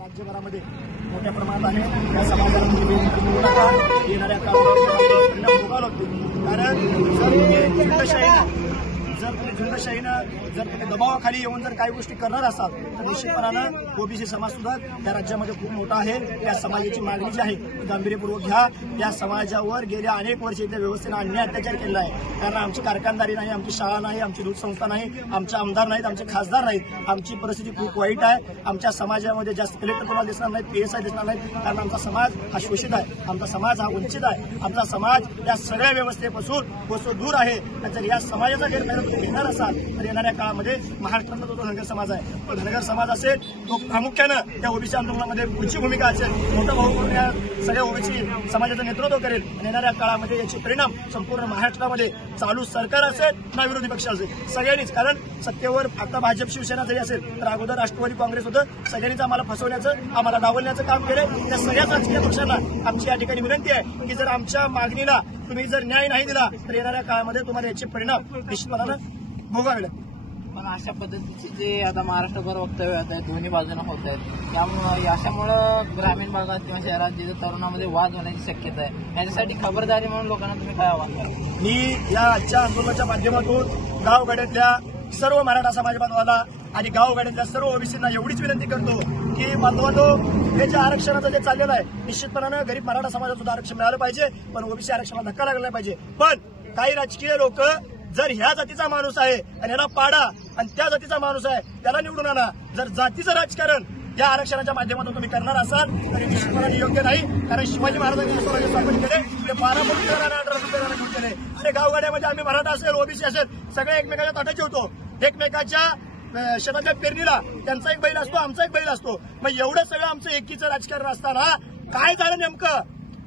राज्यभरामध्ये मोठ्या प्रमाणात आहे। या समाजाला येणाऱ्या काळात भोगावं लागते। कारण जर तुम्ही दबावाखाली येऊन जर काही गोष्टी करणार असाल तर निश्चितपणानं ओबीसी समाज सुद्धा या राज्यामध्ये खूप मोठा आहे। या समाजाची मागणी जी आहे ती गांभीर्यपूर्वक घ्या। या समाजावर गेल्या अनेक वर्ष इथल्या व्यवस्थेनं अन्याय अत्याचार केला आहे। कारण आमची कारखानदारी नाही, आमची शाळा नाही, आमची दूध संस्था नाही, आमचे आमदार नाहीत, आमचे खासदार नाहीत। आमची परिस्थिती खूप वाईट आहे। आमच्या समाजामध्ये जास्त कलेक्टर कोणाला दिसणार नाहीत, PSI दिसणार नाहीत, कारण आमचा समाज हा शोषित आहे, आमचा समाज हा वंचित आहे, आमचा समाज या सगळ्या व्यवस्थेपासून कोसो दूर आहे। जर या समाजाचा गैरफायदा तुम्ही घेणार असाल तर येणाऱ्या काळामध्ये महाराष्ट्रातला जो धनगर समाज आहे तो धनगर समाज असेल तो प्रामुख्यानं त्या ओबीसी आंदोलनामध्ये पुढची भूमिका असेल, मोठा भाऊ म्हणून या सगळ्या ओबीसी समाजाचं नेतृत्व करेल। आणि येणाऱ्या काळामध्ये याचे परिणाम संपूर्ण महाराष्ट्रामध्ये चालू सरकार असेल ना विरोधी पक्ष असेल सगळ्यांनीच, कारण सत्तेवर आता भाजप शिवसेना जरी असेल तर अगोदर राष्ट्रवादी काँग्रेस होतं, सगळ्यांनीच आम्हाला फसवण्याचं आम्हाला डावलण्याचं काम केलं। त्या सगळ्याच राजकीय पक्षांना आमची या ठिकाणी विनंती आहे की जर आमच्या मागणीला तुम्ही जर न्याय नाही दिला तर येणाऱ्या काळामध्ये तुम्हाला याचे परिणाम निश्चितपणानं भोगावे लागतील। पण अशा पद्धतीचे जे आता महाराष्ट्रभर वक्तव्य होत आहेत, दोन्ही बाजूने होत आहेत, त्यामुळे अशामुळं ग्रामीण भागात किंवा शहरात जिथे तरुणामध्ये वाद होण्याची शक्यता आहे, याच्यासाठी खबरदारी म्हणून लोकांना तुम्ही काय आवाहन करा? मी या आजच्या आंदोलनाच्या माध्यमातून गावगाड्यातल्या सर्व मराठा समाज बांधवाला आणि गावगाड्यातल्या सर्व ओबीसींना एवढीच विनंती करतो की बांधवांनो, हे जे आरक्षणाचं जे चाललेलं आहे निश्चितपणानं गरीब मराठा समाजाला सुद्धा आरक्षण मिळालं पाहिजे, पण ओबीसी आरक्षणाला धक्का लागला पाहिजे। पण काही राजकीय लोक जर ह्या जातीचा माणूस आहे आणि याला पाडा आणि त्या जातीचा माणूस आहे त्याला निवडून आणा, जर जातीचं राजकारण या आरक्षणाच्या माध्यमातून तुम्ही करणार असाल तर निश्चितपणे योग्य नाही। कारण शिवाजी महाराजांनी स्वराज्य स्थापन केले, ते 12 रुपये आणि 18 रुपये घेऊन केले आणि गावगाड्यामध्ये आम्ही मराठा असेल, ओबीसी असेल सगळे एकमेकाच्या ताटाचे होतो। एकमेकाच्या शेताच्या पेरणीला त्यांचा एक बैल असतो, आमचा एक बैल असतो। मग एवढं सगळं आमचं एकीचं राजकारण असताना काय झालं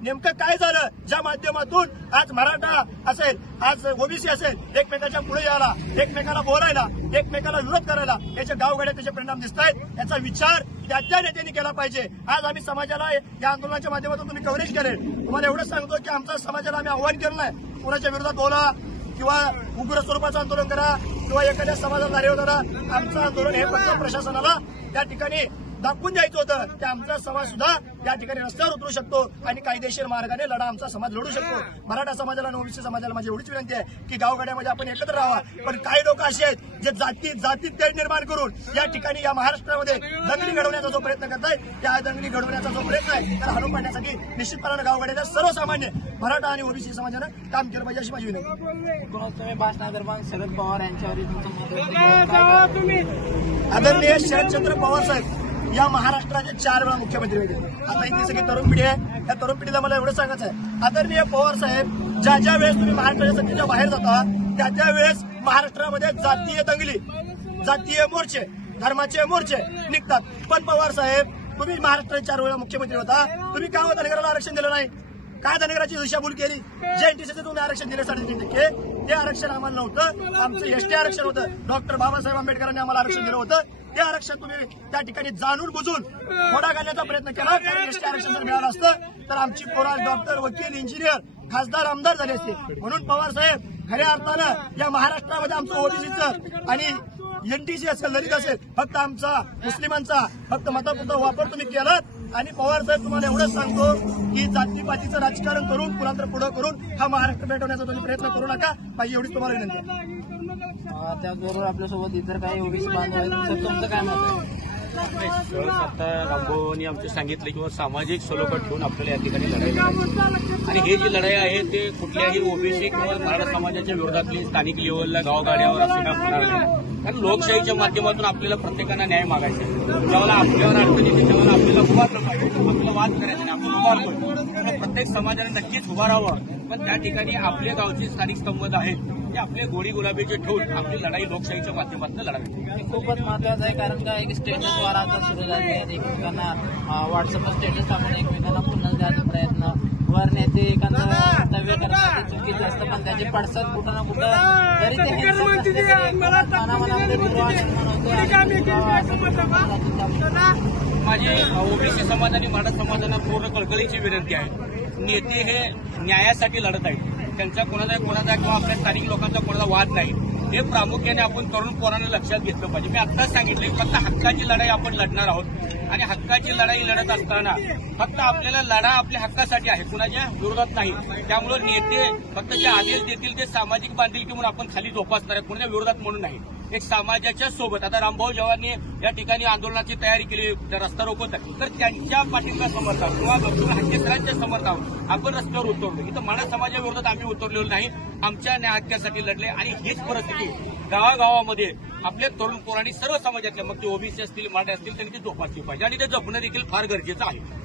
नेमकं काय झालं ज्या माध्यमातून आज मराठा असेल, आज ओबीसी असेल एकमेकाच्या पुढे यायला, एकमेकाला बोलायला, एकमेकाला विरोध करायला याच्या गावगाड्यात त्याचे परिणाम दिसत आहेत। याचा विचार त्या नेत्यांनी केला पाहिजे। आज आम्ही समाजाला या आंदोलनाच्या माध्यमातून तुम्ही कव्हरेज करेल, तुम्हाला एवढंच सांगतो की आमच्या समाजाला आम्ही आव्हान केलं नाही कोणाच्या विरोधात बोला किंवा उग्र स्वरूपाचं आंदोलन करा किंवा एखाद्या समाजाला नारे करा। आमचं आंदोलन हे फक्त प्रशासनाला त्या ठिकाणी दाखवून द्यायचं होतं की आमचा समाज सुद्धा या ठिकाणी रस्त्यावर उतरू शकतो आणि कायदेशीर मार्गाने लढा आमचा समाज लढू शकतो। मराठा समाजाला आणि ओबीसी समाजाला माझी एवढीच विनंती आहे की गावगाड्यामध्ये आपण एकत्र राहावा। पण काही लोक असे आहेत जे जातीत तेढ निर्माण करून या ठिकाणी या महाराष्ट्रामध्ये दंगली घडवण्याचा जो प्रयत्न करतायत, त्या दंगली घडवण्याचा जो प्रयत्न आहे त्याला हाणून पाडण्यासाठी निश्चितपणानं गावगाड्याच्या सर्वसामान्य मराठा आणि ओबीसी समाजानं काम केलं पाहिजे अशी माझी विनंती। तुम्ही भाषणादरम्यान शरद पवार यांच्यावर आदरणीय शरदचंद्र पवार साहेब या महाराष्ट्राचे 4 वेळा मुख्यमंत्री होते। आता इथली सगळी तरुण पिढी आहे, त्या तरुण पिढीला मला एवढं सांगायचं आहे, आदरणीय पवार साहेब ज्या वेळेस तुम्ही महाराष्ट्राच्या सत्तेच्या बाहेर जाता त्या वेळेस महाराष्ट्रामध्ये जातीय दंगली, जातीय मोर्चे, धर्माचे मोर्चे निघतात। पण पवार साहेब तुम्ही महाराष्ट्राचे 4 वेळा मुख्यमंत्री होता, तुम्ही का धनगराला आरक्षण दिलं नाही? काय धनगराची दिशाभूल केली? JNTC तुम्ही आरक्षण दिले 3.5%, ते आरक्षण आम्हाला नव्हतं, आमचं ST आरक्षण होतं। डॉक्टर बाबासाहेब आंबेडकरांनी आम्हाला आरक्षण दिलं होतं, ते आरक्षण तुम्ही त्या ठिकाणी जाणून बुजून मोडा घालण्याचा प्रयत्न केला। कारण ST आरक्षण जर मिळालं असतं तर आमची पोरं डॉक्टर, वकील, इंजिनियर, खासदार, आमदार झाले असते। म्हणून पवार साहेब खऱ्या अर्थानं या महाराष्ट्रामध्ये आमचं ओबीसीचं आणि NTC असेल, दलित असेल, फक्त आमचा मुस्लिमांचा फक्त मतापुरता वापर तुम्ही केलात। आणि पवार साहेब तुम्हाला एवढंच सांगतो की जातीपातीचं राजकारण करून कुणांतर पुढं करून हा महाराष्ट्र पेटवण्याचा तुम्ही प्रयत्न करू नका, माझी एवढीच तुम्हाला विनंती आहे। त्याचबरोबर आपल्यासोबत इतर काही ओबीसी बांधव आहेत, तुमचं काय मत आहे? आता रामभाऊंनी आमचं सांगितलं किंवा सामाजिक सलोखा ठेवून आपल्याला या ठिकाणी लढाई आणि हे जी लढाई आहे ते कुठल्याही ओबीसी किंवा मराठा समाजाच्या विरोधातली स्थानिक लेवलला गावगाड्यावर असं काय होणार नाही। कारण लोकशाहीच्या माध्यमातून आपल्याला प्रत्येकांना न्याय मागायचा आहे। ज्यावेळेला आपल्यावर अडचण येते त्यावेळेला आपल्याला उभारलं पाहिजे, आपल्याला वाद करायचा नाही, आपण उभारतो। प्रत्येक समाजाने नक्कीच उभा राहावं, पण त्या ठिकाणी आपल्या गावचे स्थानिक संबंध आहेत ते आपले गोडी गुलाबीचे ठेवून आपली लढाई लोकशाहीच्या माध्यमातून लढावी। खूपच महत्वाचं आहे, कारण का एक स्टेटसद्वारा आता सुरू झाले आहेत, एकमेकांना व्हॉट्सअपवर स्टेटस टाकून एकमेकांना पुन्हा द्यायचा प्रयत्न, वर नेते एखादं वक्तव्य करण्यासाठी चुकीचं असतं, पण त्याची पडसाद कुठं ना कुठं जरी ते हिंसक असले तरी मनामध्ये दुर्वा निर्माण होतो। माझी ओबीसी समाज आणि मराठा समाजाला पूर्ण कळकळीची विनंती आहे, नेते हे न्यायासाठी लढत आहेत, त्यांचा कोणाचा किंवा आपल्या स्थानिक लोकांचा कोणाचा वाद नाही। हे प्रामुख्याने आपण तरुण पोरांना लक्षात घेतलं पाहिजे. मी आत्ताच सांगितलं फक्त हक्काची लढाई आपण लढणार आहोत आणि हक्काची लढाई लढत असताना फक्त आपल्याला लढा आपल्या हक्कासाठी आहे, कुणाच्या विरोधात नाही. त्यामुळे नेते फक्त जे आदेश देतील ते सामाजिक बांधिलकी म्हणून आपण खाली जोपासणार आहे, कुणाच्या विरोधात म्हणून नाही. एक समाजाच्या सोबत आता रामभाऊ जवानी या ठिकाणी आंदोलनाची तयारी केली रस्ता रोखत, तर त्यांच्या पाठिंबा समर्थावर किंवा डॉक्टर हत्तेकरांच्या समर्थावर आपण रस्त्यावर उतरलो. इथं माणस समाजाच्या विरोधात आम्ही उतरलेलो नाही, आमच्या न्याय हक्कासाठी लढले. आणि हीच परिस्थिती गावागावामध्ये आपल्या तरुण पोरांनी सर्व समाजातल्या, मग ते ओबीसी असतील मराठा असतील, त्यांनी ती जोपासली पाहिजे आणि ते जपणं देखील फार गरजेचं आहे.